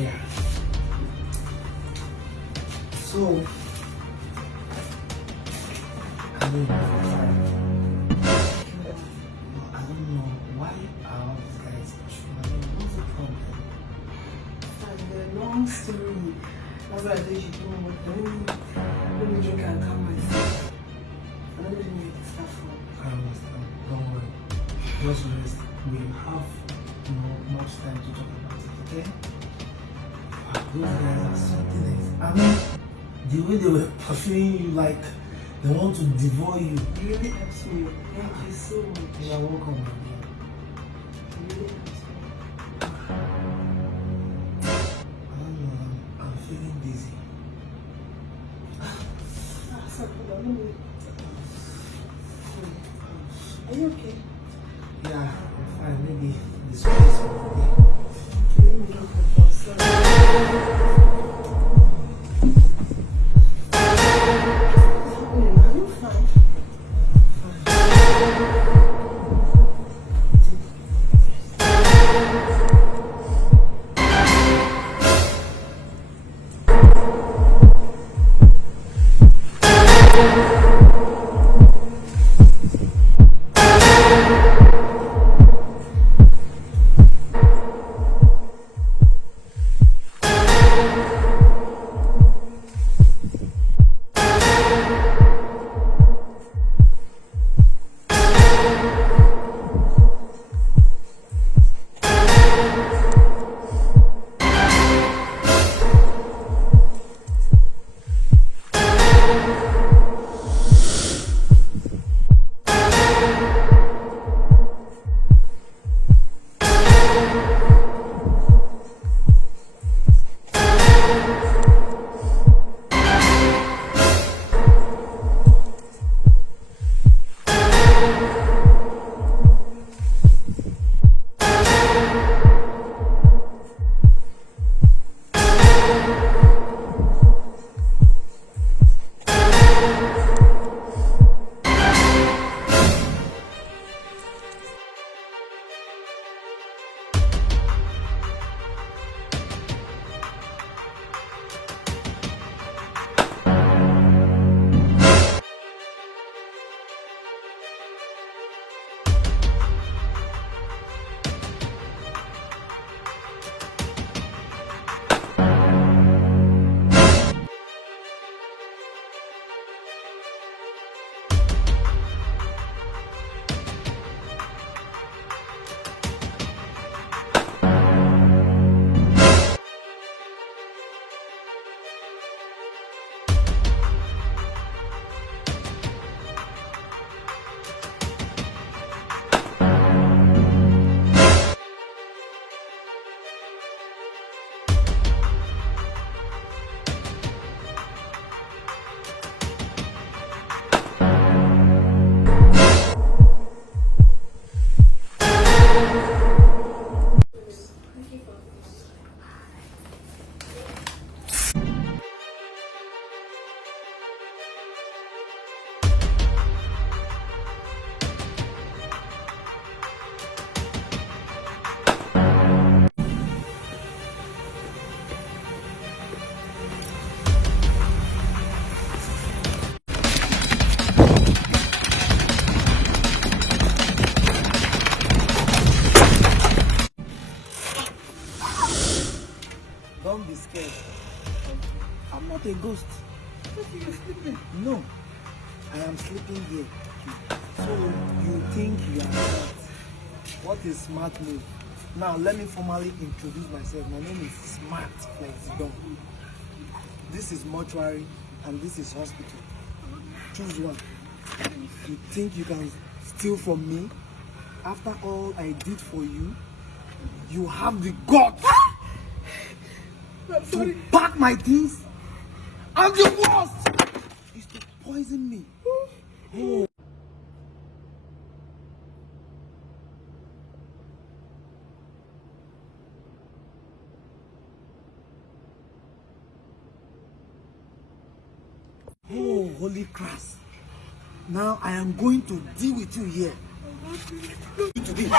Yeah. So, I don't know why our guys what's the problem? And the long story. That's why I think you don't know what let me drink and calm myself. I don't really need to start from. I understand. Don't worry. Just rest. We have much time to talk about it, okay? Those guys are something else. I mean, the way they were pursuing you like they want to devour you. You really helped me. Thank you so much. You are welcome, my dear. You really helped me. I don't know, I'm feeling dizzy. Sorry, hold on, let me. Are you okay? Yeah, I'm fine. Maybe this one is okay. Okay, let me drop the phone. Sorry. Are you fine? Don't be scared. I'm not a ghost. You're sleeping. No, I am sleeping here. So you think you are smart? What is smart move? Now let me formally introduce myself. My name is Smart Flexidon. This is mortuary and this is hospital. Choose one. You think you can steal from me? After all I did for you, you have the guts to pack my things, and the worst is to poison me. Oh. Oh, holy Christ. Now I am going to deal with you here. Today.